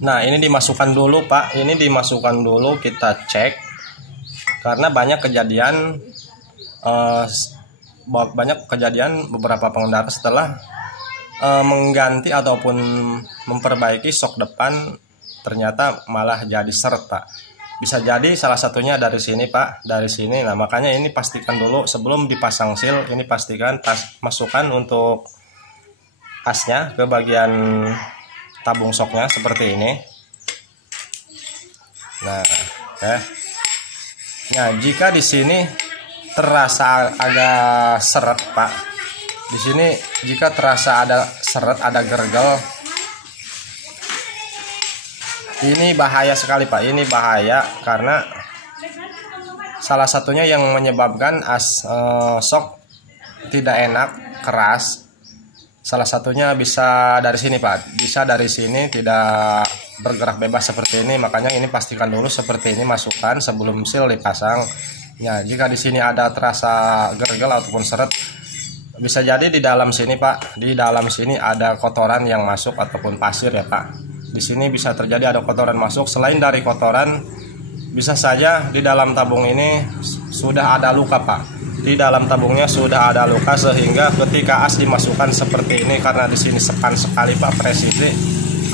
Nah, ini dimasukkan dulu Pak, ini dimasukkan dulu, kita cek. Karena banyak kejadian beberapa pengendara setelah mengganti ataupun memperbaiki sok depan ternyata malah jadi seret Pak. Bisa jadi salah satunya dari sini Pak, dari sini. Nah, makanya ini pastikan dulu sebelum dipasang seal, ini pastikan masukkan untuk asnya ke bagian tabung soknya seperti ini. Nah, nah jika di sini terasa agak seret Pak, di sini jika terasa ada seret, ada gergel, ini bahaya sekali Pak. Ini bahaya karena salah satunya yang menyebabkan sok tidak enak, keras. Salah satunya bisa dari sini Pak, bisa dari sini tidak bergerak bebas seperti ini. Makanya ini pastikan dulu seperti ini, masukkan sebelum seal dipasang. Ya, jika di sini ada terasa gergel ataupun seret, bisa jadi di dalam sini Pak, di dalam sini ada kotoran yang masuk ataupun pasir ya Pak. Di sini bisa terjadi ada kotoran masuk. Selain dari kotoran, bisa saja di dalam tabung ini sudah ada luka Pak. Di dalam tabungnya sudah ada luka sehingga ketika as dimasukkan seperti ini, karena di sini sepan sekali Pak, presisi,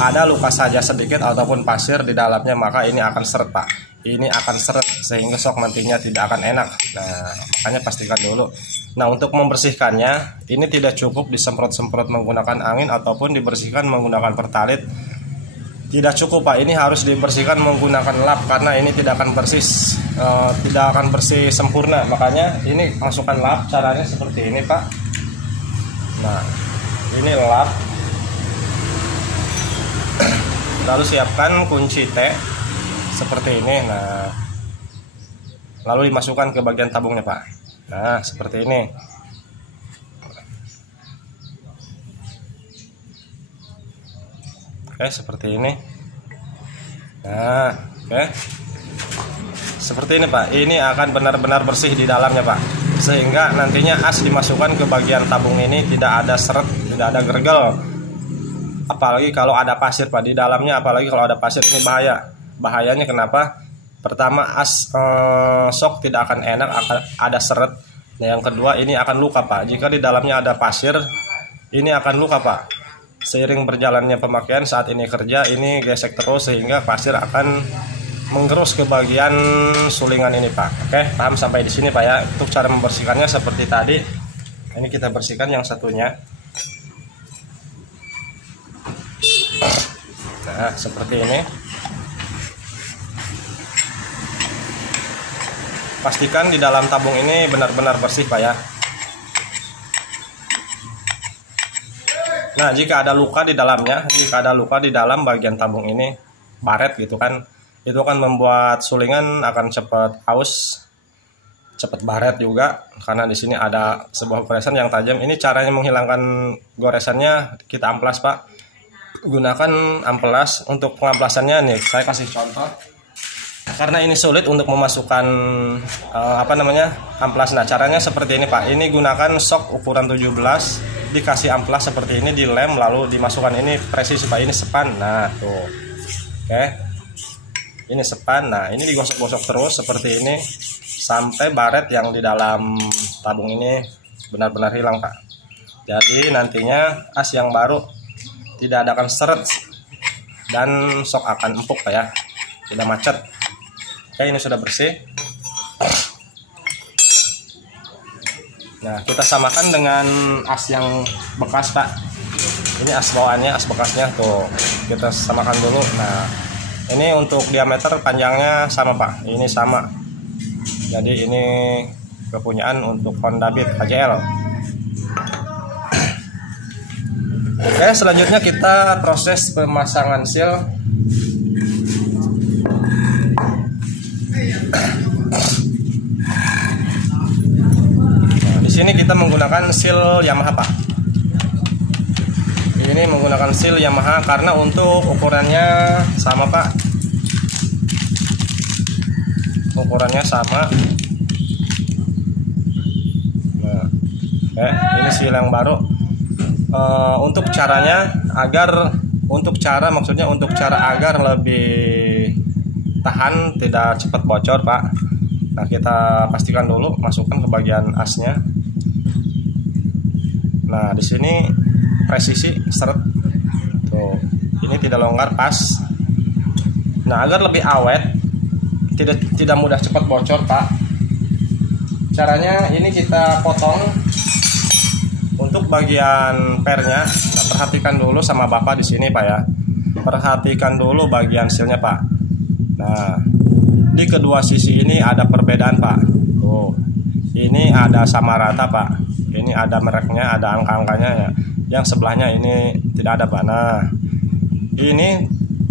ada luka saja sedikit ataupun pasir di dalamnya, maka ini akan seret Pak. Ini akan seret sehingga sok nantinya tidak akan enak. Nah, makanya pastikan dulu. Nah, untuk membersihkannya ini tidak cukup disemprot-semprot menggunakan angin ataupun dibersihkan menggunakan pertalit. Tidak cukup Pak, ini harus dibersihkan menggunakan lap karena ini tidak akan bersih sempurna. Makanya ini masukkan lap, caranya seperti ini Pak. Nah, ini lap. Lalu siapkan kunci T seperti ini. Nah, lalu dimasukkan ke bagian tabungnya Pak. Nah, seperti ini. Oke, seperti ini. Nah, oke. Seperti ini Pak. Ini akan benar-benar bersih di dalamnya Pak. Sehingga nantinya as dimasukkan ke bagian tabung ini tidak ada seret, tidak ada gergel. Apalagi kalau ada pasir Pak di dalamnya, apalagi kalau ada pasir, ini bahaya. Bahayanya kenapa? Pertama, as sok tidak akan enak, akan ada seret. Nah, yang kedua, ini akan luka Pak. Jika di dalamnya ada pasir, ini akan luka Pak. Seiring berjalannya pemakaian, saat ini kerja, ini gesek terus sehingga pasir akan menggerus ke bagian sulingan ini Pak. Oke, paham sampai di sini Pak ya. Untuk cara membersihkannya seperti tadi. Ini kita bersihkan yang satunya. Nah, seperti ini. Pastikan di dalam tabung ini benar-benar bersih Pak ya. Nah, jika ada luka di dalamnya, jika ada luka di dalam bagian tabung ini, baret gitu kan, itu akan membuat sulingan akan cepat aus, cepat baret juga, karena di sini ada sebuah goresan yang tajam. Ini caranya menghilangkan goresannya, kita amplas Pak. Gunakan amplas. Untuk pengamplasannya nih, saya kasih contoh. Karena ini sulit untuk memasukkan amplas. Nah, caranya seperti ini Pak. Ini gunakan sok ukuran 17, dikasih amplas seperti ini, dilem lalu dimasukkan ini presisi Pak. Ini sepan. Nah, tuh. Oke. Ini sepan. Nah, ini digosok-gosok terus seperti ini sampai baret yang di dalam tabung ini benar-benar hilang Pak. Jadi nantinya as yang baru tidak akan seret dan sok akan empuk Pak ya. Tidak macet. Oke, ini sudah bersih. Nah, kita samakan dengan as yang bekas Pak. Ini as bawaannya, as bekasnya tuh. Kita samakan dulu. Nah, ini untuk diameter panjangnya sama Pak. Ini sama. Jadi ini kepunyaan untuk Honda Beat KJL. Oke, selanjutnya kita proses pemasangan seal. Di sini kita menggunakan seal Yamaha Pak. Ini menggunakan seal Yamaha karena untuk ukurannya sama Pak. Ukurannya sama. Nah, ini seal yang baru. Untuk caranya agar Untuk cara, maksudnya untuk cara agar lebih tahan, tidak cepat bocor Pak. Nah, kita pastikan dulu, masukkan ke bagian asnya. Nah, di sini presisi seret. Tuh, ini tidak longgar, pas. Nah, agar lebih awet, tidak mudah cepat bocor Pak. Caranya ini kita potong untuk bagian pernya. Nah, perhatikan dulu sama Bapak di sini Pak ya. Perhatikan dulu bagian sealnya Pak. Nah, di kedua sisi ini ada perbedaan Pak. Tuh, ini ada sama rata Pak. Ini ada mereknya, ada angka-angkanya ya. Yang sebelahnya ini tidak ada Pak. Nah, ini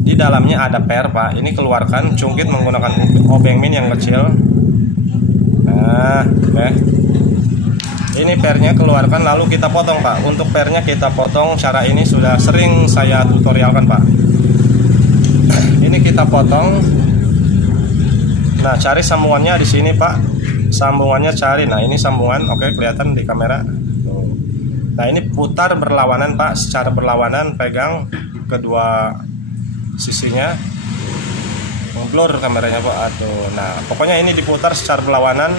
di dalamnya ada per Pak. Ini keluarkan, cungkit menggunakan obeng min yang kecil. Nah, oke. Ini pernya keluarkan, lalu kita potong Pak. Untuk pernya kita potong, cara ini sudah sering saya tutorialkan Pak. Ini kita potong. Nah, cari sambungannya di sini Pak. Sambungannya cari. Nah, ini sambungan, oke, kelihatan di kamera. Nah, ini putar berlawanan Pak, secara berlawanan, pegang kedua sisinya. Blur kameranya Pak. Aduh. Nah, pokoknya ini diputar secara berlawanan.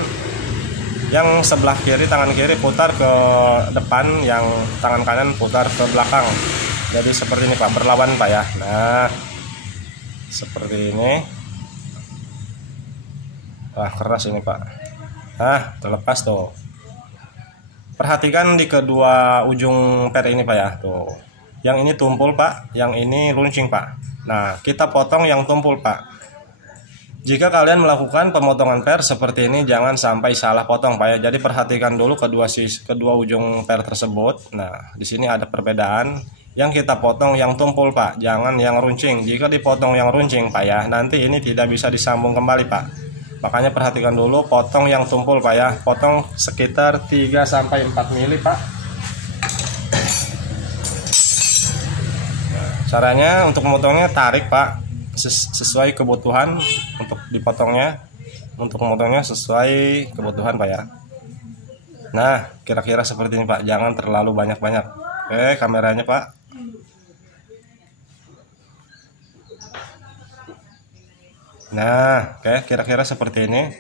Yang sebelah kiri, tangan kiri putar ke depan, yang tangan kanan putar ke belakang. Jadi seperti ini Pak, berlawan Pak ya. Nah, seperti ini. Wah, keras ini Pak. Nah, terlepas tuh. Perhatikan di kedua ujung per ini Pak ya. Tuh, yang ini tumpul Pak, yang ini runcing Pak. Nah, kita potong yang tumpul Pak. Jika kalian melakukan pemotongan per seperti ini, jangan sampai salah potong Pak ya. Jadi perhatikan dulu kedua ujung per tersebut. Nah, di sini ada perbedaan. Yang kita potong yang tumpul Pak, jangan yang runcing. Jika dipotong yang runcing Pak ya, nanti ini tidak bisa disambung kembali Pak. Makanya perhatikan dulu, potong yang tumpul Pak ya. Potong sekitar 3-4 mili Pak. Nah, caranya untuk memotongnya, tarik Pak. Sesuai kebutuhan untuk dipotongnya, untuk memotongnya sesuai kebutuhan Pak ya. Nah, kira-kira seperti ini Pak, jangan terlalu banyak-banyak. Oke, kameranya Pak. Nah, oke, kira-kira seperti ini.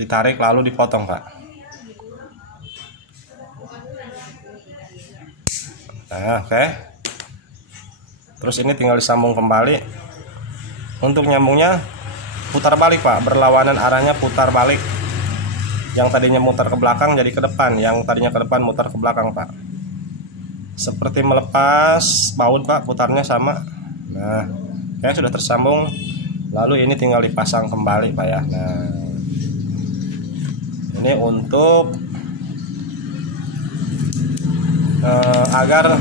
Ditarik lalu dipotong Pak. Nah, oke. Terus ini tinggal disambung kembali. Untuk nyambungnya putar balik Pak, berlawanan arahnya, putar balik. Yang tadinya mutar ke belakang jadi ke depan, yang tadinya ke depan mutar ke belakang Pak. Seperti melepas baut Pak, putarnya sama. Nah, oke, sudah tersambung. Lalu ini tinggal dipasang kembali Pak ya. Nah, ini untuk agar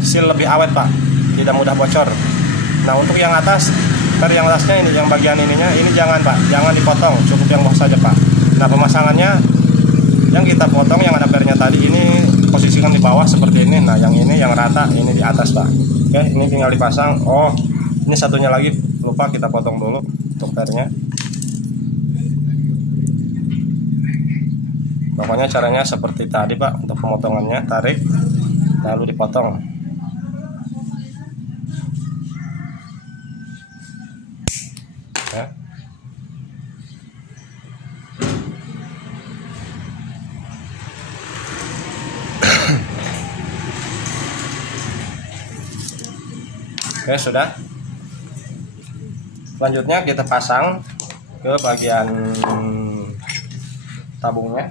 seal lebih awet Pak, tidak mudah bocor. Nah, untuk yang atas, per yang atasnya ini, yang bagian ininya ini jangan Pak, jangan dipotong, cukup yang bawah saja Pak. Nah, pemasangannya yang kita potong yang ada pernya tadi ini posisikan di bawah seperti ini. Nah, yang ini yang rata ini di atas Pak. Oke, ini tinggal dipasang. Oh, ini satunya lagi lupa kita potong dulu untuk pernya. Pokoknya caranya seperti tadi Pak, untuk pemotongannya, tarik lalu dipotong. Ya. Oke, sudah. Selanjutnya kita pasang ke bagian tabungnya.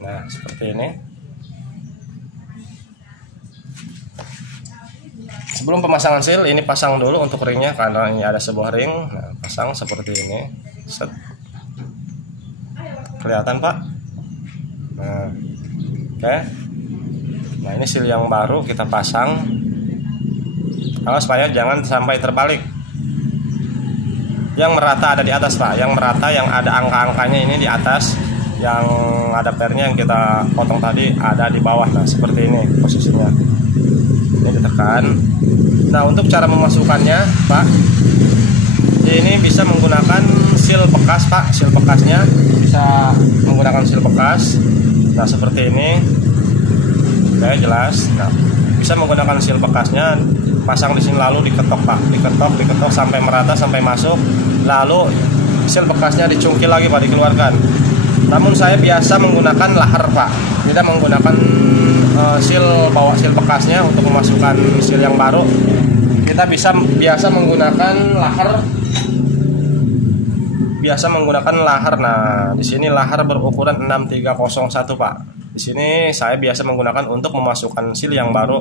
Nah, seperti ini. Sebelum pemasangan seal, ini pasang dulu untuk ringnya, karena ini ada sebuah ring. Nah, pasang seperti ini. Set. Kelihatan Pak? Nah, oke. Nah, ini seal yang baru kita pasang. Kalau supaya jangan sampai terbalik. Yang merata ada di atas Pak, yang merata, yang ada angka-angkanya ini di atas, yang ada pernya yang kita potong tadi ada di bawah. Nah, seperti ini posisinya. Ini ditekan. Nah, untuk cara memasukkannya Pak, ini bisa menggunakan seal bekas Pak. Seal bekasnya bisa menggunakan seal bekas. Nah, seperti ini. Oke, jelas. Nah, bisa menggunakan seal bekasnya, pasang di sini lalu diketok Pak, diketok sampai merata, sampai masuk, lalu seal bekasnya dicungkil lagi Pak, dikeluarkan. Namun saya biasa menggunakan lahar Pak, tidak menggunakan bawa seal bekasnya untuk memasukkan seal yang baru. Kita biasa menggunakan lahar. Nah, di sini lahar berukuran 6301 Pak. Di sini saya biasa menggunakan untuk memasukkan seal yang baru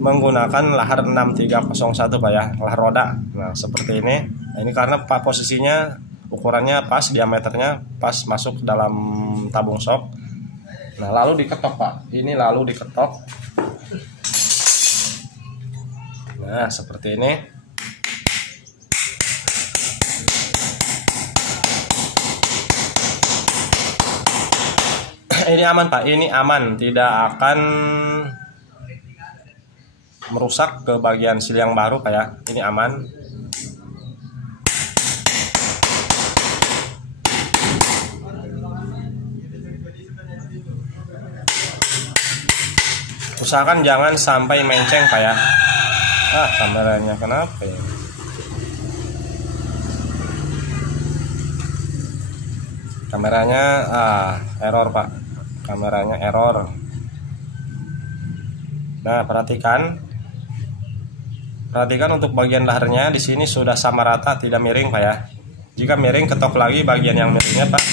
menggunakan lahar 6301 Pak ya, lahar roda. Nah, seperti ini. Nah, ini karena Pak posisinya ukurannya pas, diameternya pas masuk dalam tabung sok. Nah, lalu diketok Pak. Ini lalu diketok. Nah, seperti ini. Ini aman Pak, ini aman, tidak akan merusak ke bagian seal yang baru Pak ya. Ini aman. Usahakan jangan sampai menceng Pak ya. Kameranya kenapa ya? Kameranya error Pak. Kameranya error. Nah, perhatikan untuk bagian laharnya di sini sudah sama rata, tidak miring Pak ya. Jika miring, ketok lagi bagian yang miringnya Pak.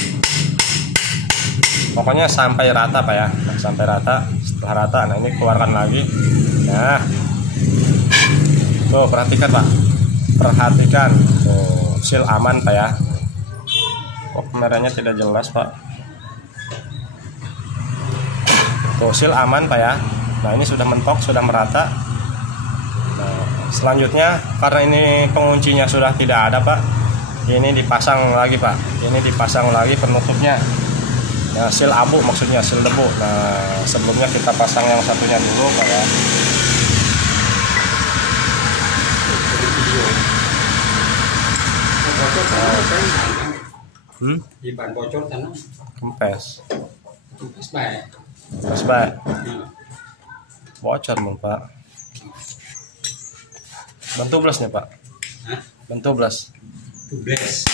Pokoknya sampai rata Pak ya. Nah, sampai rata. Setelah rata, nah ini keluarkan lagi. Nah, tuh perhatikan Pak. Perhatikan. Tuh, seal aman Pak ya. Kok kameranya tidak jelas Pak? Tuh, seal aman Pak ya. Nah, ini sudah mentok, sudah merata. Nah, selanjutnya karena ini penguncinya sudah tidak ada Pak, ini dipasang lagi Pak. Ini dipasang lagi penutupnya. Nah, seal abu maksudnya, seal debu. Nah, sebelumnya kita pasang yang satunya dulu Pak ya. Di ban bocor tanah. Kempes. Kempes baik. Kempes baik. Bocor Bang Pak. Bantu blasnya Pak. Hah? Bantu blas. Tubles.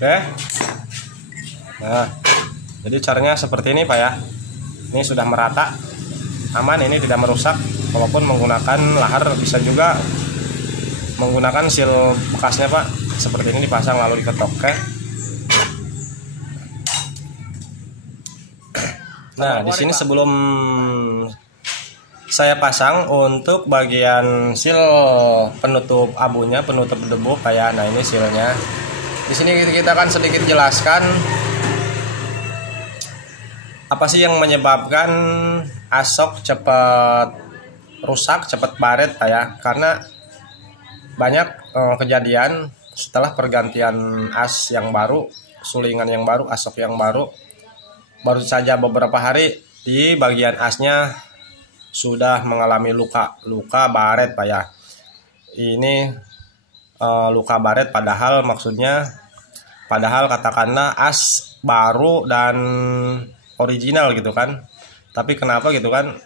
Oke. Nah, jadi caranya seperti ini Pak ya. Ini sudah merata, aman, ini tidak merusak. Walaupun menggunakan lahar, bisa juga menggunakan seal bekasnya Pak. Seperti ini dipasang lalu diketok. Oke. Nah, di sini sebelum saya pasang untuk bagian seal penutup abunya, penutup debu Pak ya. Nah, ini sealnya. Di sini kita akan sedikit jelaskan apa sih yang menyebabkan asok cepat rusak, cepat baret Pak ya. Karena banyak kejadian setelah pergantian as yang baru, sulingan yang baru, asok yang baru saja beberapa hari di bagian asnya sudah mengalami luka baret Pak ya. Ini luka baret padahal katakanlah as baru dan original gitu kan. Tapi kenapa gitu kan,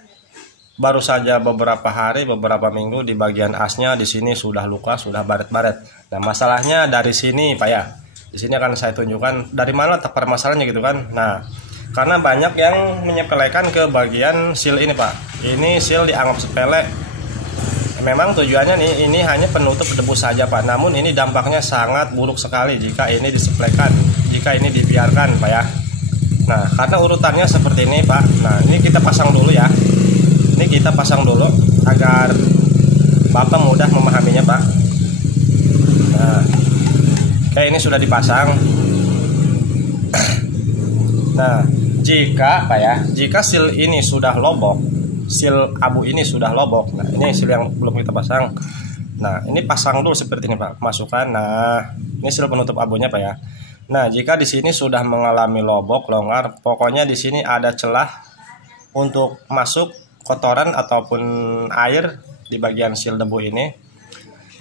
baru saja beberapa hari, beberapa minggu di bagian asnya di sini sudah luka, sudah baret-baret. Nah, masalahnya dari sini Pak ya. Di sini akan saya tunjukkan dari mana letak permasalahannya gitu kan. Nah, karena banyak yang menyepelekan ke bagian seal ini Pak. Ini seal dianggap sepele. Memang tujuannya nih ini hanya penutup debu saja Pak. Namun ini dampaknya sangat buruk sekali jika ini disepelekan, jika ini dibiarkan Pak ya. Nah, karena urutannya seperti ini Pak. Nah, ini kita pasang dulu ya. Ini kita pasang dulu agar Bapak mudah memahaminya Pak. Nah, oke, ini sudah dipasang. Nah, jika Pak ya, jika seal ini sudah lobok, seal abu ini sudah lobok. Nah, ini seal yang belum kita pasang. Nah, ini pasang dulu seperti ini Pak. Masukkan. Nah, ini seal penutup abunya Pak ya. Nah, jika di sini sudah mengalami lobok, longgar, pokoknya di sini ada celah untuk masuk kotoran ataupun air di bagian seal debu ini.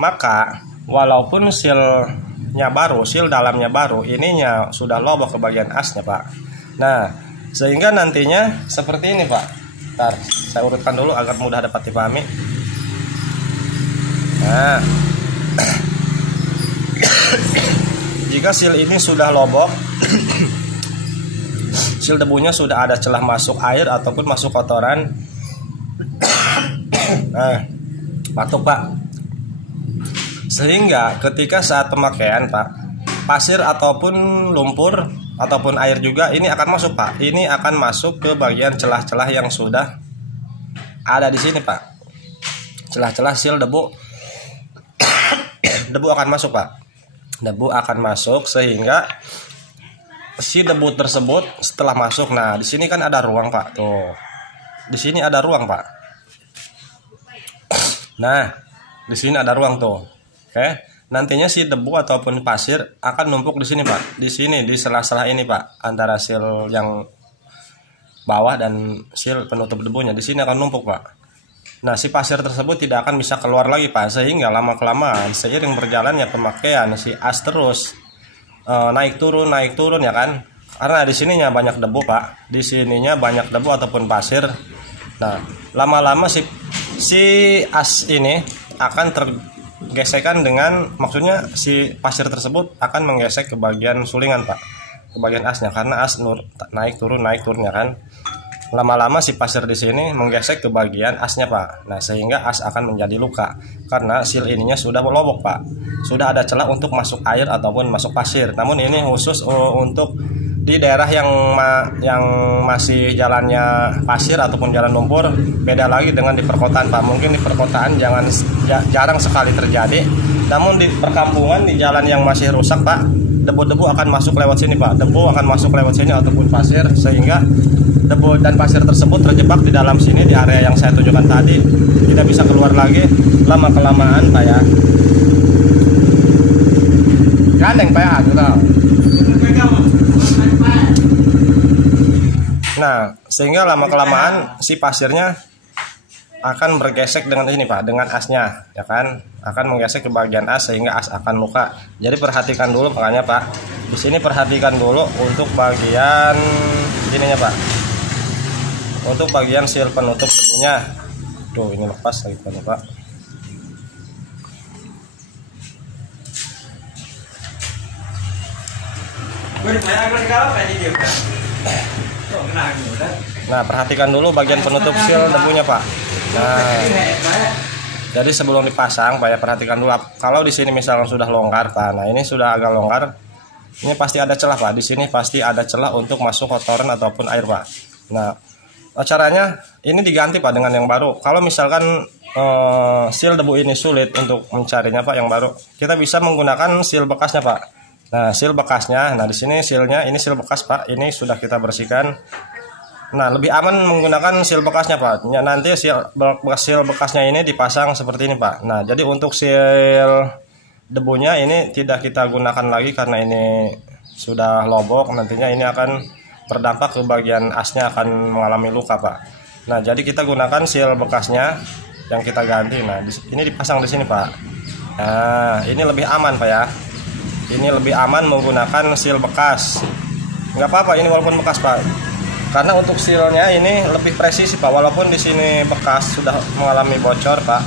Maka walaupun sealnya baru, seal dalamnya baru, ininya sudah lobok ke bagian asnya Pak. Nah sehingga nantinya seperti ini Pak. Ntar saya urutkan dulu agar mudah dapat dipahami. Nah jika seal ini sudah lobok, seal debunya sudah ada celah masuk air ataupun masuk kotoran, nah batuk Pak. Sehingga ketika saat pemakaian Pak, pasir ataupun lumpur ataupun air juga ini akan masuk Pak. Ini akan masuk ke bagian celah-celah yang sudah ada di sini Pak. Celah-celah seal debu debu akan masuk Pak. Debu akan masuk sehingga si debu tersebut setelah masuk, nah di sini kan ada ruang Pak, tuh di sini ada ruang Pak. Nah di sini ada ruang tuh, oke. Nantinya si debu ataupun pasir akan numpuk di sini Pak, di sini di sela-sela ini Pak, antara seal yang bawah dan seal penutup debunya, di sini akan numpuk Pak. Nah si pasir tersebut tidak akan bisa keluar lagi Pak, sehingga lama-kelamaan seiring berjalannya pemakaian si as terus naik turun ya kan, karena di sininya banyak debu Pak, di sininya banyak debu ataupun pasir. Nah lama-lama si as ini akan tergesekan dengan, maksudnya si pasir tersebut akan menggesek ke bagian sulingan Pak, ke bagian asnya, karena as naik turun ya kan. Lama-lama si pasir di sini menggesek ke bagian asnya Pak. Nah sehingga as akan menjadi luka karena seal ininya sudah lobok Pak. Sudah ada celah untuk masuk air ataupun masuk pasir. Namun ini khusus untuk di daerah yang masih jalannya pasir ataupun jalan lumpur. Beda lagi dengan di perkotaan Pak. Mungkin di perkotaan jarang sekali terjadi. Namun di perkampungan, di jalan yang masih rusak Pak, debu-debu akan masuk lewat sini Pak. Debu akan masuk lewat sini ataupun pasir, sehingga debu dan pasir tersebut terjebak di dalam sini, di area yang saya tunjukkan tadi, tidak bisa keluar lagi. Lama-kelamaan Pak ya, gandeng Pak ya gitu. Nah sehingga lama-kelamaan si pasirnya akan bergesek dengan ini Pak, dengan asnya ya kan, akan menggesek ke bagian as sehingga as akan luka. Jadi perhatikan dulu makanya Pak, di sini perhatikan dulu untuk bagian ininya Pak, untuk bagian seal penutup debunya. Tuh ini lepas lagi Pak. Nah perhatikan dulu bagian penutup seal debunya Pak. Nah jadi sebelum dipasang Pak ya, perhatikan dulu. Kalau di sini misalnya sudah longgar Pak, nah ini sudah agak longgar, ini pasti ada celah Pak. Di sini pasti ada celah untuk masuk kotoran ataupun air Pak. Nah caranya ini diganti Pak dengan yang baru. Kalau misalkan seal debu ini sulit untuk mencarinya Pak yang baru, kita bisa menggunakan seal bekasnya Pak. Nah seal bekasnya, nah di sini sealnya, ini seal bekas Pak, ini sudah kita bersihkan. Nah lebih aman menggunakan seal bekasnya Pak. Ya, nanti seal bekasnya ini dipasang seperti ini Pak. Nah jadi untuk seal debunya ini tidak kita gunakan lagi karena ini sudah lobok. Nantinya ini akan berdampak ke bagian asnya, akan mengalami luka Pak. Nah jadi kita gunakan seal bekasnya yang kita ganti. Nah ini dipasang di sini Pak. Nah ini lebih aman Pak ya. Ini lebih aman menggunakan seal bekas. Nggak apa-apa ini walaupun bekas Pak, karena untuk sealnya ini lebih presisi Pak. Walaupun di sini bekas sudah mengalami bocor Pak.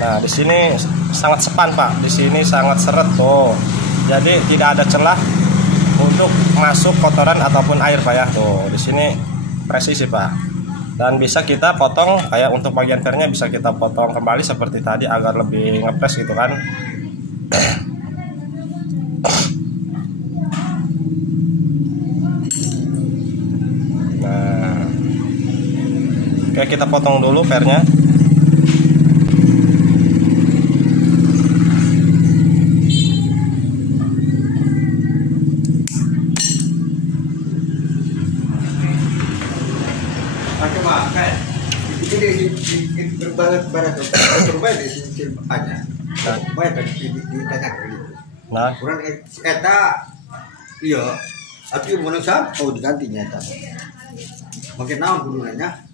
Nah di sini sangat sepan Pak, di sini sangat seret tuh. Jadi tidak ada celah untuk masuk kotoran ataupun air Pak ya. Tuh di sini presisi Pak. Dan bisa kita potong kayak untuk bagian pernya bisa kita potong kembali seperti tadi agar lebih ngepres gitu kan. Nah, oke kita potong dulu pernya. Nah, kurang eta iya tapi menurut saya diganti nyata makin naon gunanya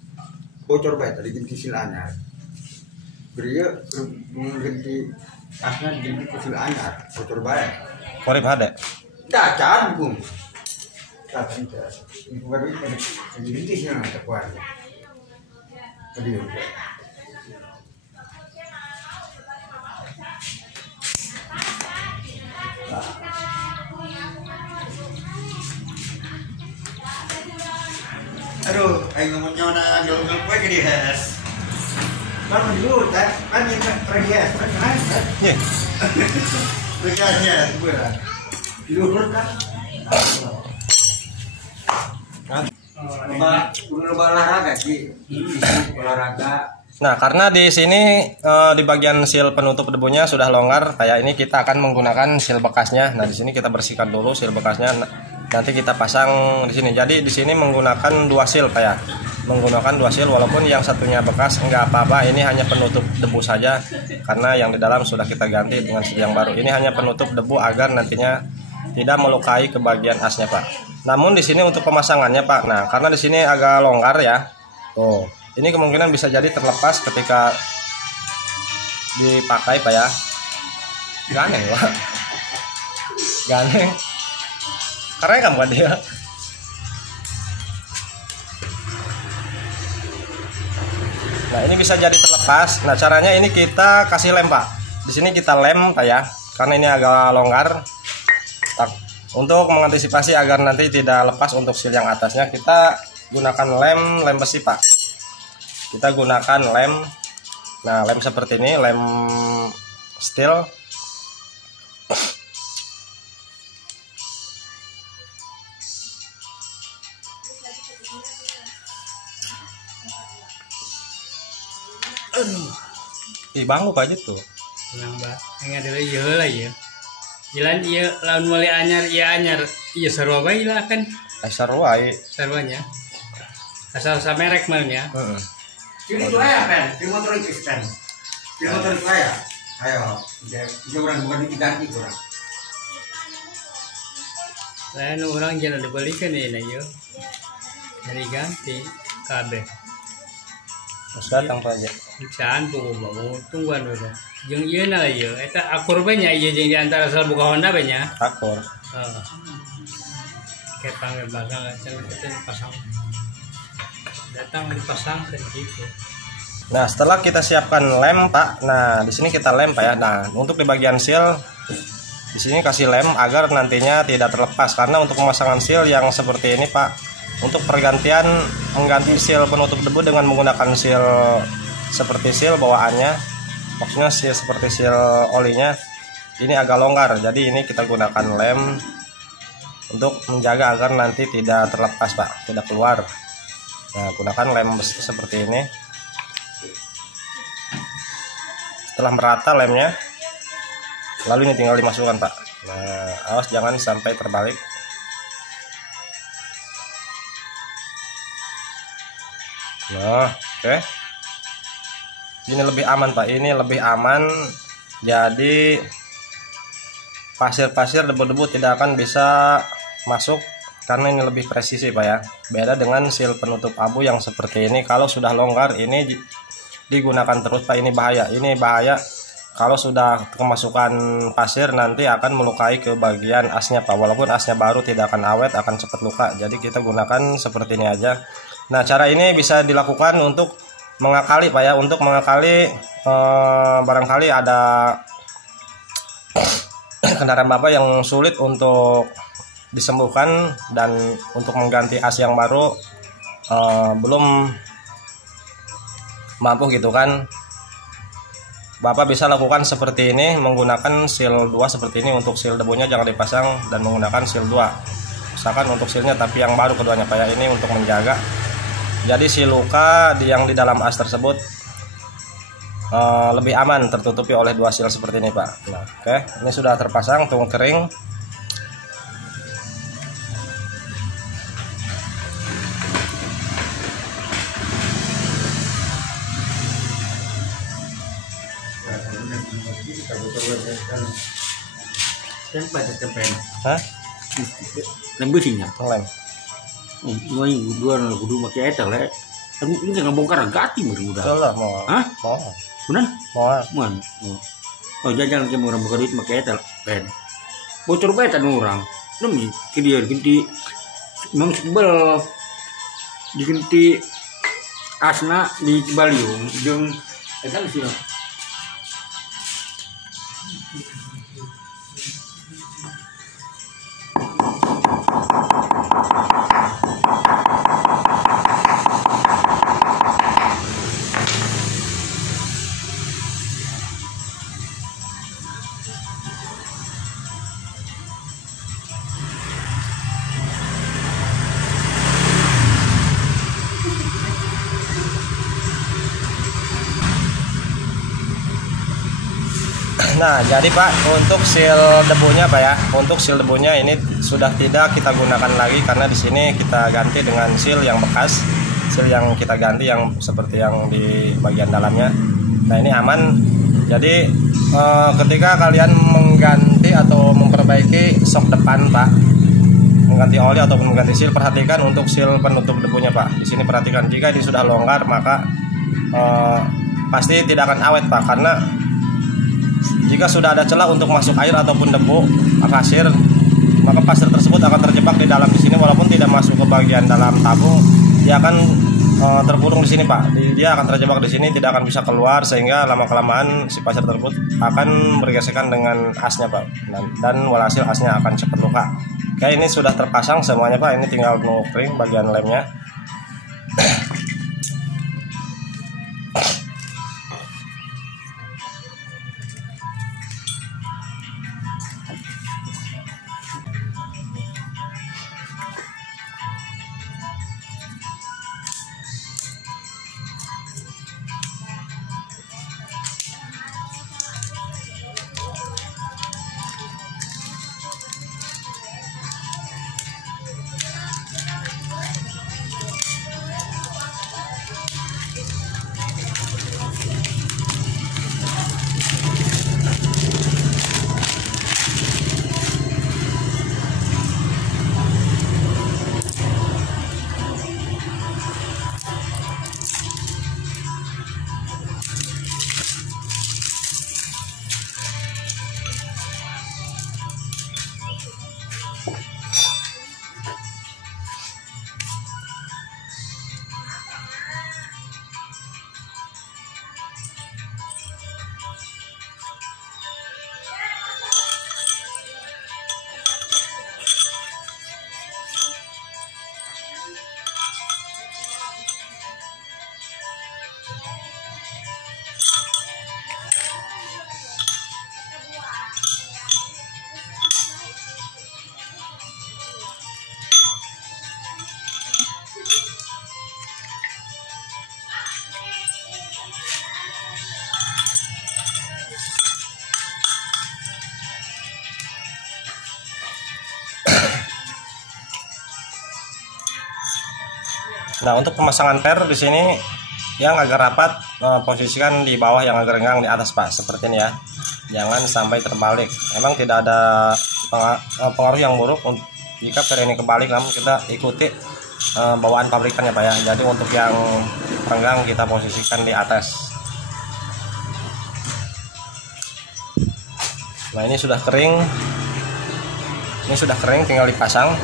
bocor bae tadi bikin kisil anyar Beliau mengganti asna di kecil anyar, kotor baik. Korip ada. Dacan bung. Dacan dah. Bukan itu sendiri sih yang ada kuat. Beliau. Aduh, ayo ngomongnya na galung kue ke dia. Kan dulu kan yang pergi kan. Iya. Perginya berat. Dulu kan. Olahraga sih. Olahraga. Nah, karena di sini di bagian seal penutup debunya sudah longgar, kayak ini kita akan menggunakan seal bekasnya. Nah, di sini kita bersihkan dulu seal bekasnya. Nanti kita pasang di sini. Jadi di sini menggunakan 2 seal kayak. Menggunakan 2 seal walaupun yang satunya bekas enggak apa-apa. Ini hanya penutup debu saja karena yang di dalam sudah kita ganti dengan seal yang baru. Ini hanya penutup debu agar nantinya tidak melukai ke bagian asnya, Pak. Namun di sini untuk pemasangannya, Pak. Nah, karena di sini agak longgar ya. Tuh. Ini kemungkinan bisa jadi terlepas ketika dipakai, Pak ya. Ganeng, Pak. Ganeng. Keren kan buat dia. Nah, ini bisa jadi terlepas. Nah, caranya ini kita kasih lem, Pak. Di sini kita lem, Pak ya. Karena ini agak longgar. Untuk mengantisipasi agar nanti tidak lepas untuk seal yang atasnya, kita gunakan lem besi, Pak. Kita gunakan lem. Nah, lem seperti ini, lem steel. Ih, bangku aja tuh. Tenang, Mbak. Yang ada iya lah ya. Jalan iya lawan mulai anyar iya sarwa bae lah kan. Seru wae. Sarwanya. Asal sa merek malnya. Heeh. Ini tuh ya, Pen. Ini motor itu, Pen. Ini motor itu ya. Ayo, dia orang bukan diganti kurang. Lain orang jalan dibalikan ya na yo. Dari ganti kabeh. Terus datang Pak aja. Saan po ko ba? Tungguan udah. Yung iya na yo. Eta akur ba niya? Iya di antara sa buka Honda ba niya? Akur. Ketang belakang kita dipasang. Datang dipasang kan gitu. Nah, setelah kita siapkan lem, Pak. Nah, di sini kita lem, Pak ya. Nah, untuk di bagian seal di sini kasih lem agar nantinya tidak terlepas karena untuk pemasangan seal yang seperti ini, Pak. Untuk pergantian mengganti seal penutup debu dengan menggunakan seal seperti seal bawaannya, maksudnya seal seperti seal olinya ini agak longgar. Jadi ini kita gunakan lem untuk menjaga agar nanti tidak terlepas, Pak, tidak keluar. Nah, gunakan lem besi seperti ini. Setelah merata lemnya, lalu ini tinggal dimasukkan, Pak. Nah, awas jangan sampai terbalik. Nah, oke. Ini lebih aman, Pak. Ini lebih aman. Jadi pasir-pasir, debu-debu tidak akan bisa masuk karena ini lebih presisi, Pak ya. Beda dengan seal penutup abu yang seperti ini. Kalau sudah longgar ini digunakan terus, Pak. Ini bahaya. Ini bahaya. Kalau sudah kemasukan pasir nanti akan melukai ke bagian asnya, Pak. Walaupun asnya baru tidak akan awet, akan cepat luka. Jadi kita gunakan seperti ini aja. Nah, cara ini bisa dilakukan untuk mengakali, Pak ya. Untuk mengakali barangkali ada kendaraan Bapak yang sulit untuk disembuhkan dan untuk mengganti as yang baru belum mampu gitu kan. Bapak bisa lakukan seperti ini menggunakan seal 2 seperti ini. Untuk seal debunya jangan dipasang dan menggunakan seal 2. Misalkan untuk sealnya tapi yang baru keduanya, Pak ya. Ini untuk menjaga. Jadi si luka yang di dalam as tersebut lebih aman tertutupi oleh 2 seal seperti ini, Pak. Nah, oke, ini sudah terpasang, tunggu kering. Tempat. Hah? Lembut sihnya. Lem. Ini dua kudu pakai eta le. Ini jangan bongkar gati mudah. Betul lah, mau. Hah? Mau. Benar? Moal. Man. Oh jajan ke murah buka duit make eta pen. Bocor bae tan urang. Demi ke dia ganti memang sebel diganti asna di Baliung jeung eta di sini. Nah, jadi Pak, untuk seal debunya Pak ya, untuk seal debunya ini sudah tidak kita gunakan lagi karena di sini kita ganti dengan seal yang bekas, seal yang kita ganti yang seperti yang di bagian dalamnya. Nah, ini aman. Jadi ketika kalian mengganti atau memperbaiki sok depan Pak, mengganti oli ataupun mengganti seal, perhatikan untuk seal penutup debunya Pak. Di sini perhatikan, jika ini sudah longgar maka pasti tidak akan awet Pak, karena jika sudah ada celah untuk masuk air ataupun debu pasir, maka pasir tersebut akan terjebak di dalam di sini walaupun tidak masuk ke bagian dalam tabung, dia akan terkurung di sini Pak. Dia akan terjebak di sini, tidak akan bisa keluar sehingga lama-kelamaan si pasir tersebut akan bergesekan dengan asnya Pak. Dan walhasil asnya akan cepat luka. Oke, ini sudah terpasang semuanya Pak, ini tinggal nunggu kering bagian lemnya. Nah, untuk pemasangan per di sini yang agak rapat, posisikan di bawah, yang agak renggang di atas Pak, seperti ini ya. Jangan sampai terbalik. Memang tidak ada pengaruh yang buruk jika per ini kebalik, namun kita ikuti bawaan pabrikannya Pak ya. Jadi untuk yang renggang kita posisikan di atas. Nah, ini sudah kering. Ini sudah kering, tinggal dipasang.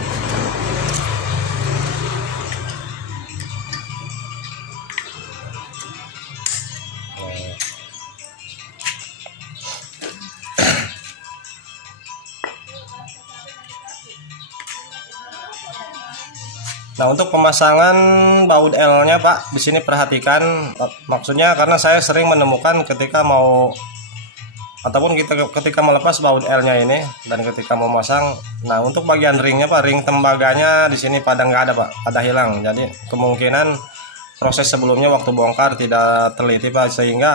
Nah, untuk pemasangan baut L-nya Pak, di sini perhatikan, maksudnya karena saya sering menemukan ketika mau ataupun ketika melepas baut L-nya ini dan ketika mau masang. Nah, untuk bagian ringnya Pak, ring tembaganya di sini pada nggak ada Pak, pada hilang. Jadi kemungkinan proses sebelumnya waktu bongkar tidak teliti Pak, sehingga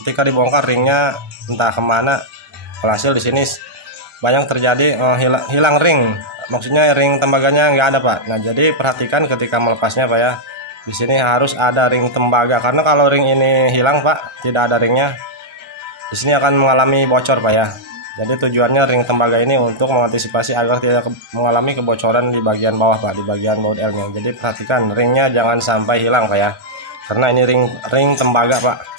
ketika dibongkar ringnya entah kemana, hasil di sini banyak terjadi hilang ring. Maksudnya ring tembaganya nggak ada Pak. Nah, jadi perhatikan ketika melepasnya Pak ya. Di sini harus ada ring tembaga, karena kalau ring ini hilang Pak, tidak ada ringnya, di sini akan mengalami bocor Pak ya. Jadi tujuannya ring tembaga ini untuk mengantisipasi agar tidak mengalami kebocoran di bagian bawah Pak, di bagian baut L-nya. Jadi perhatikan ringnya jangan sampai hilang Pak ya, karena ini ring tembaga Pak.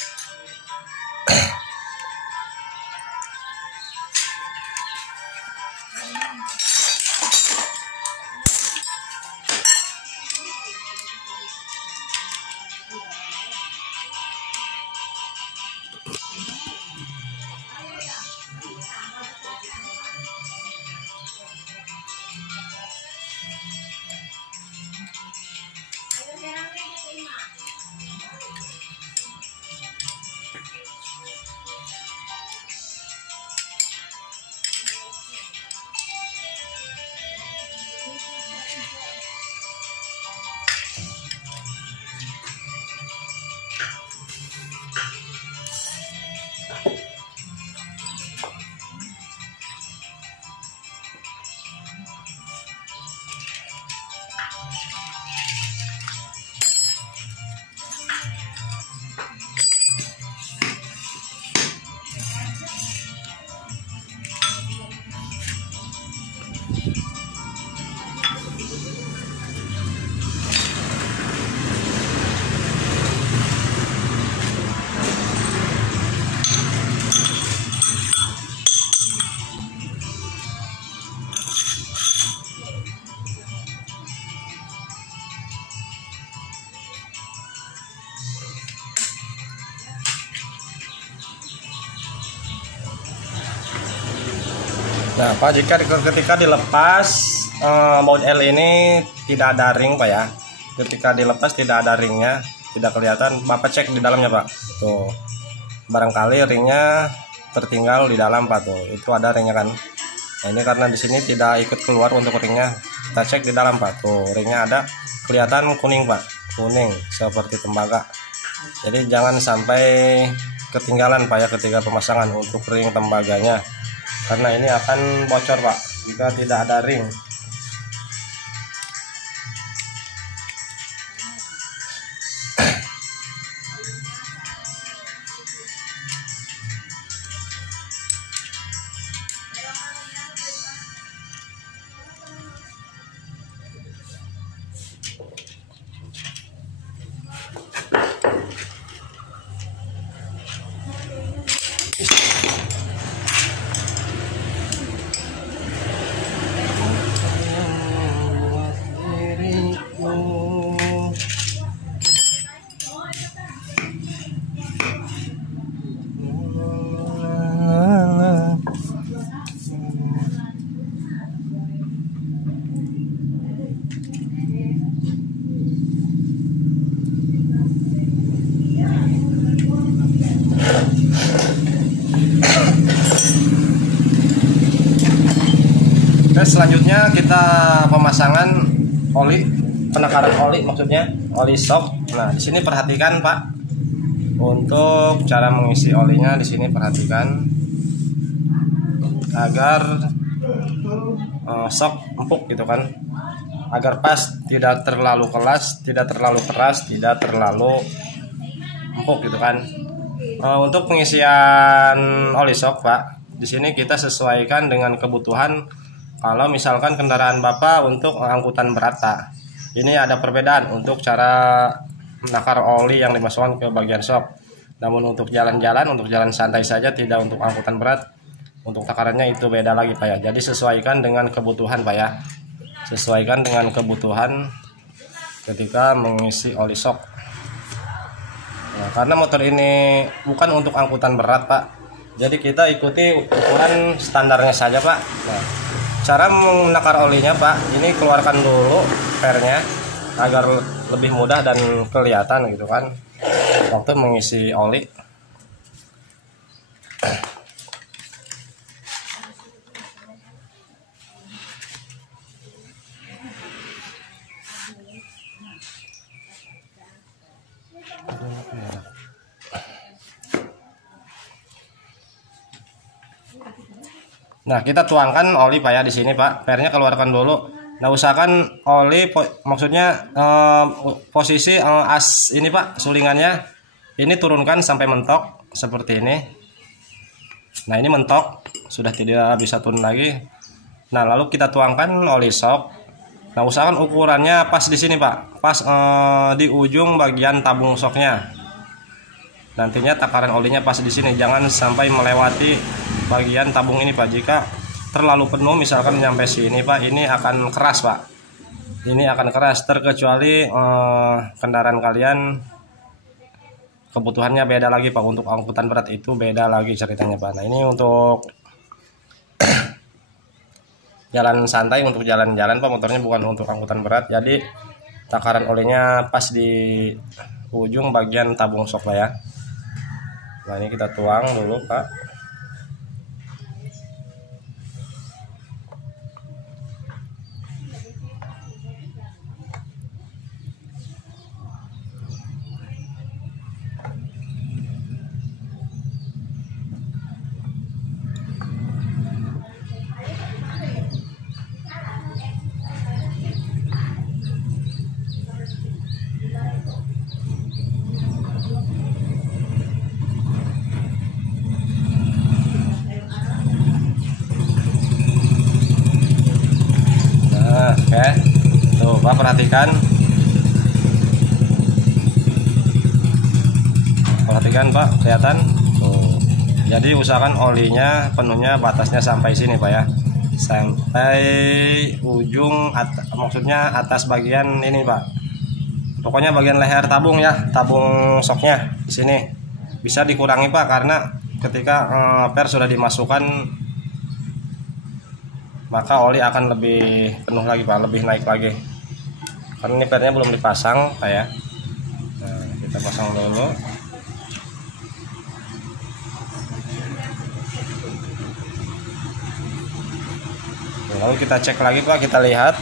Nah Pak, jika ketika dilepas baut L ini tidak ada ring Pak ya. Ketika dilepas tidak ada ringnya, tidak kelihatan. Bapak cek di dalamnya Pak. Tuh, barangkali ringnya tertinggal di dalam Pak. Tuh, itu ada ringnya kan. Nah ini karena di sini tidak ikut keluar untuk ringnya. Kita cek di dalam Pak. Tuh, ringnya ada, kelihatan kuning Pak, kuning seperti tembaga. Jadi jangan sampai ketinggalan Pak ya ketika pemasangan untuk ring tembaganya, karena ini akan bocor Pak jika tidak ada ring. Selanjutnya kita pemasangan oli, penekaran oli maksudnya, oli shock. Nah, di sini perhatikan Pak, untuk cara mengisi olinya di sini perhatikan agar shock empuk gitu kan, agar pas, tidak terlalu keras, tidak terlalu keras, tidak terlalu empuk gitu kan. Untuk pengisian oli shock Pak, di sini kita sesuaikan dengan kebutuhan. Kalau misalkan kendaraan Bapak untuk angkutan berat Pak, ini ada perbedaan untuk cara menakar oli yang dimasukkan ke bagian shock. Namun untuk jalan-jalan, untuk jalan santai saja, tidak untuk angkutan berat, untuk takarannya itu beda lagi Pak ya. Jadi sesuaikan dengan kebutuhan Pak ya, sesuaikan dengan kebutuhan ketika mengisi oli shock. Nah, karena motor ini bukan untuk angkutan berat Pak, jadi kita ikuti ukuran standarnya saja Pak. Nah, cara menakar olinya Pak, ini keluarkan dulu pernya agar lebih mudah dan kelihatan gitu kan waktu mengisi oli. Nah, kita tuangkan oli Pak ya di sini Pak. Pernya keluarkan dulu. Nah, usahakan oli maksudnya posisi as ini Pak, sulingannya ini turunkan sampai mentok seperti ini. Nah, ini mentok, sudah tidak bisa turun lagi. Nah, lalu kita tuangkan oli shock. Nah, usahakan ukurannya pas di sini Pak, pas di ujung bagian tabung shocknya. Nantinya takaran olinya pas di sini, jangan sampai melewati bagian tabung ini Pak. Jika terlalu penuh misalkan nyampe sini Pak, ini akan keras Pak, ini akan keras, terkecuali kendaraan kalian kebutuhannya beda lagi Pak. Untuk angkutan berat itu beda lagi ceritanya Pak. Nah, ini untuk jalan santai, untuk jalan-jalan Pak, motornya bukan untuk angkutan berat. Jadi takaran olinya pas di ujung bagian tabung shock Pak ya. Nah, ini kita tuang dulu Pak. Oke, tuh Pak, perhatikan Pak, kelihatan tuh. Jadi usahakan olinya penuhnya batasnya sampai sini Pak ya, sampai ujung maksudnya atas bagian ini Pak, pokoknya bagian leher tabung ya, tabung shocknya di sini. Bisa dikurangi Pak, karena ketika per sudah dimasukkan maka oli akan lebih penuh lagi Pak, lebih naik lagi. Karena ini pednya belum dipasang Pak ya. Nah, kita pasang dulu. Lalu kita cek lagi Pak, kita lihat.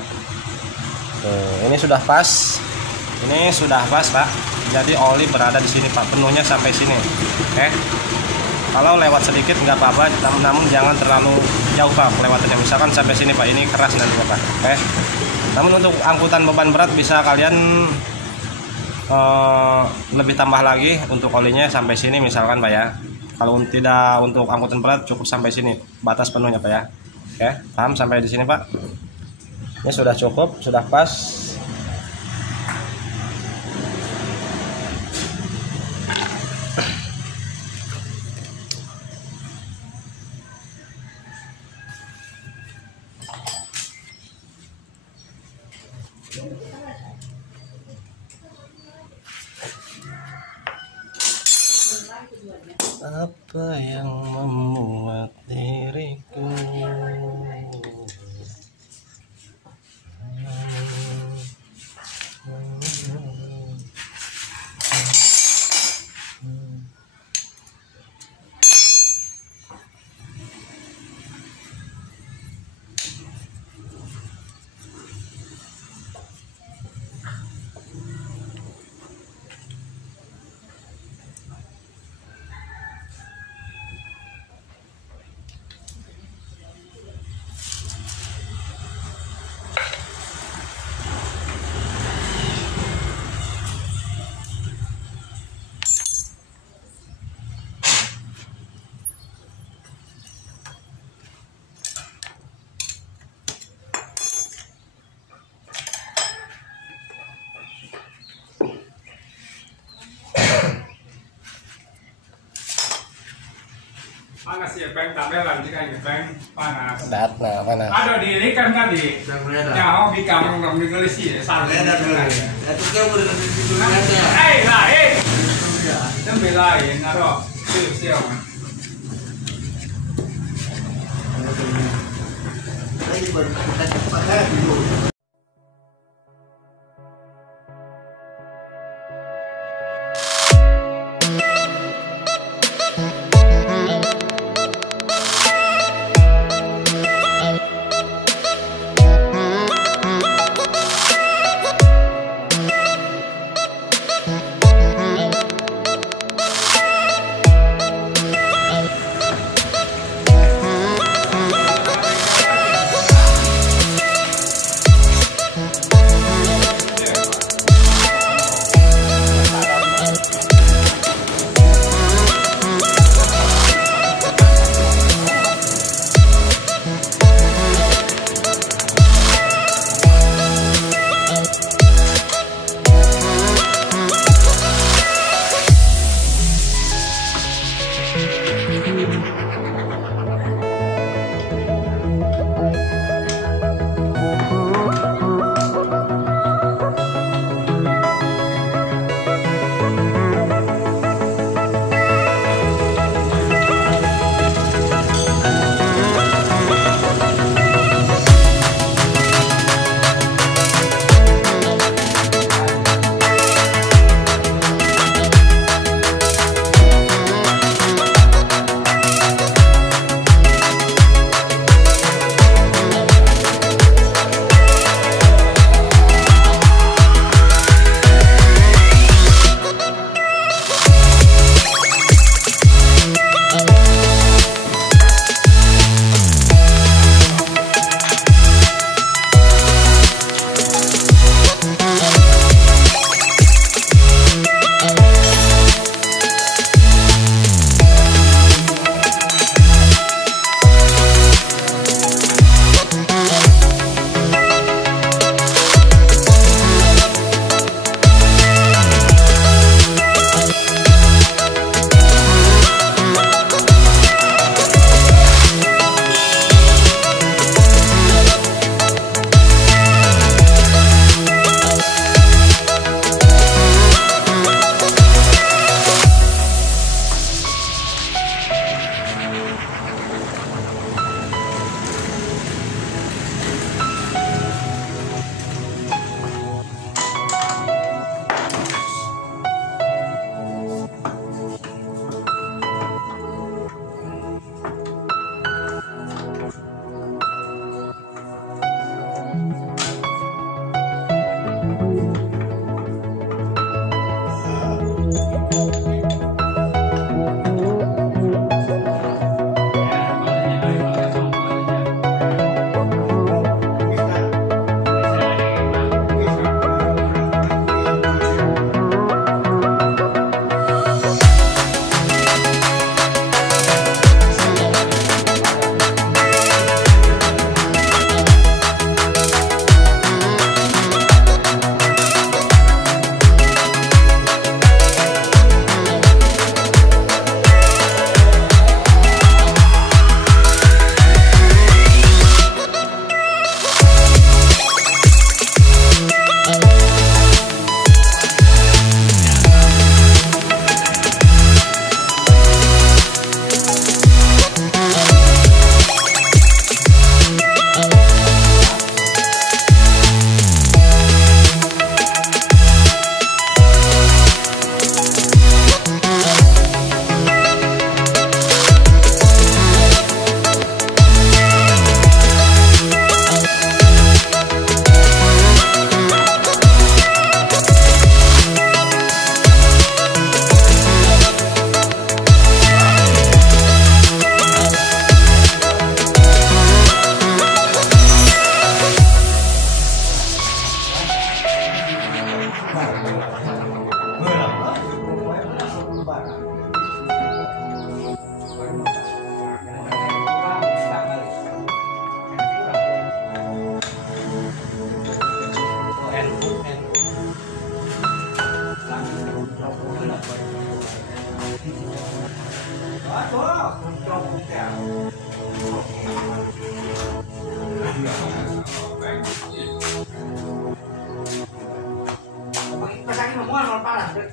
Tuh, ini sudah pas. Ini sudah pas Pak. Jadi oli berada di sini Pak, penuhnya sampai sini. Oke. Kalau lewat sedikit nggak apa-apa, namun jangan terlalu jauh Pak lewatannya. Misalkan sampai sini Pak, ini keras nanti Pak. Oke. Namun untuk angkutan beban berat bisa kalian lebih tambah lagi untuk olinya sampai sini misalkan Pak ya. Kalau tidak untuk angkutan berat cukup sampai sini batas penuhnya Pak ya. Oke, paham sampai di sini Pak? Ini sudah cukup, sudah pas. Apa yang membuat diriku panas ya peng tabelan jika ini peng panas. dat nah panas. Ada di ini kan tadi. Ya, di kamar belum ditulis sih. Santai dan lain. Itu kan udah di Lain. Itu lain. Ada. Siap. Lagi baru kita pakai dulu.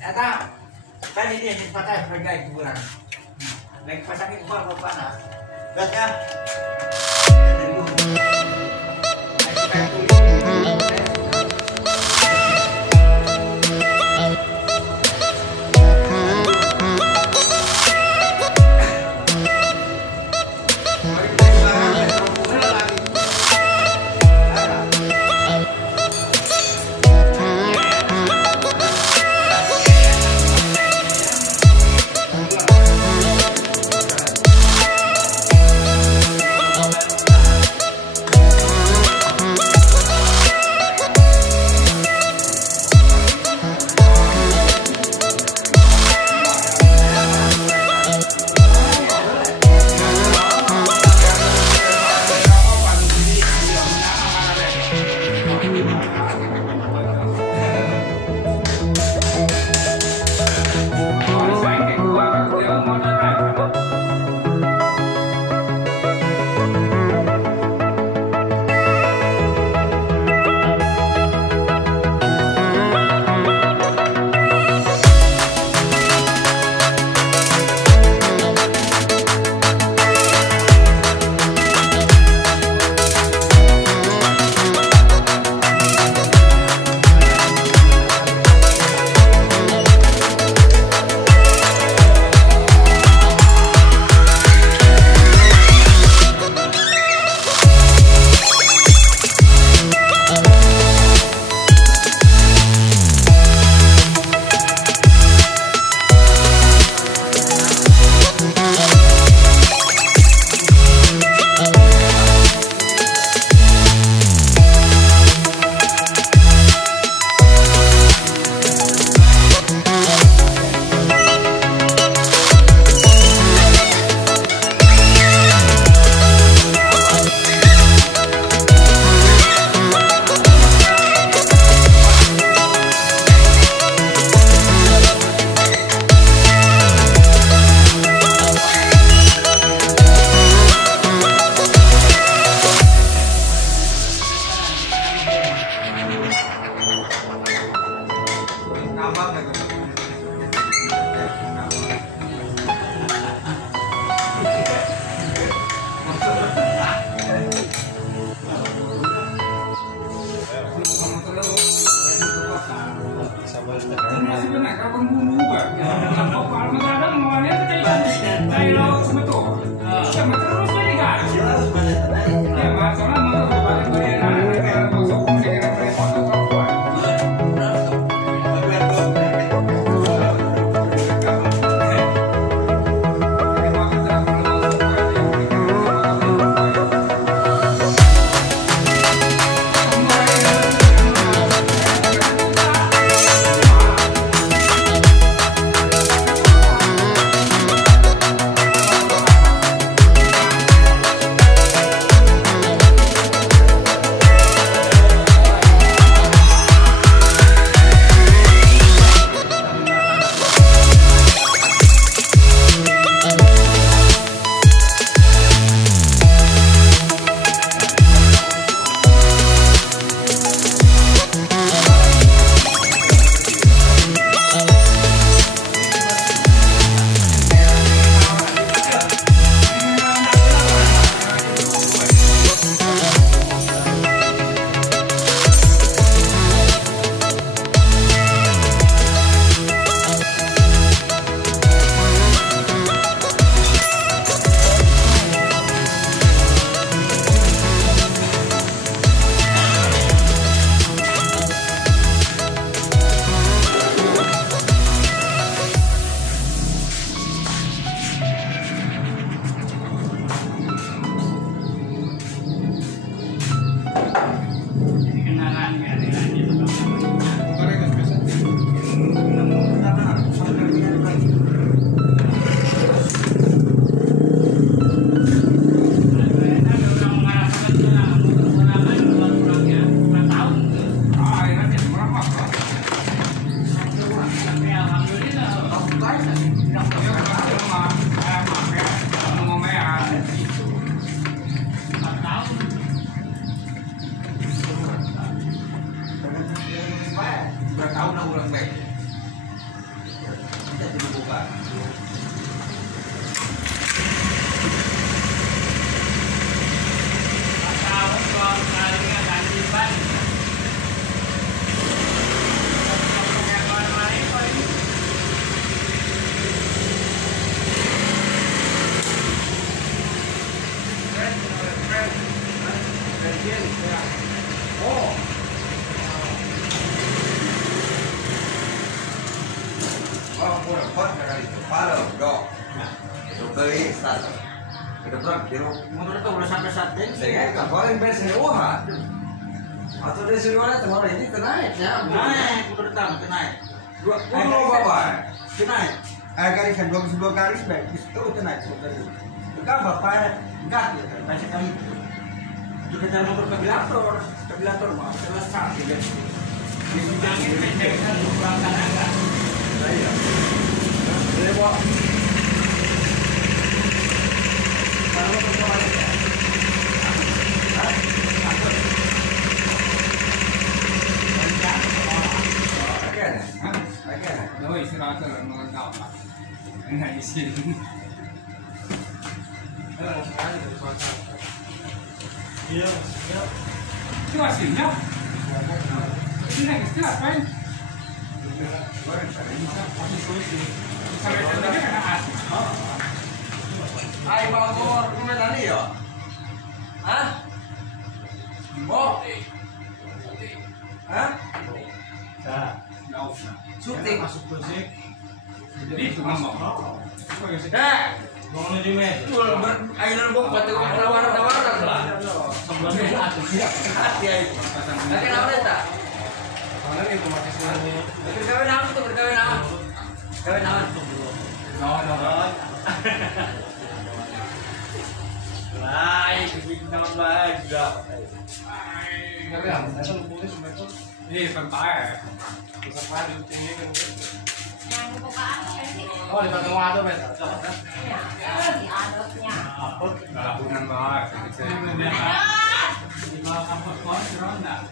Eta kan ini yang patah sebagai kuburan. Naik pasang itu kalau panas. Gasnya. Tahun ulang baik. Oh. Oh, udah buat kali itu. Palo, dok. Itu beli satu. Udah berapa kilo? Motor itu udah sampai saat ini. Saya kan paling bensin wah. Atau dari sini mana teman ini kenaik ya? Naik, motor pertama kenaik. 20 bapak. Kenaik. Garis kan 22 garis baik. Itu kenaik motor itu. Enggak bapak, enggak ya. Masih kali. Itu kita motor kabilator mah selesai gitu. Angin kencang berangkat agak. Iya. Ini Pak. Kalau pertama ya. Oh, istirahat lah, makan kapal. Enggak isi. Iya, siap. Itu hasilnya. Ini lagi istirahat, Pak. Sampai tadi kena asik. Hai Bogor, kamu tadi ya? Hah? Bo? Hah? Enggak usah. Syuting. Masuk musik. Jadi itu ngomong. Mau menuju mes. Ailan bok batu tawaran lah. Sebelumnya atuh siap. Hati ayo. Tapi naon eta? Mana nih pemakai sini? Bergawe naon tuh bergawe naon? Gawe naon? Naon. Lain bikin naon bae juga. Kali ya, saya kan boleh sebentar. Ini pantai. Bisa padu tinggi kan. Yang bukaan sih. Oh, di Batu Wado, Bet. Ya, di adotnya. Lapunan banget. Adot. Di bawah kampus kau, Ronda.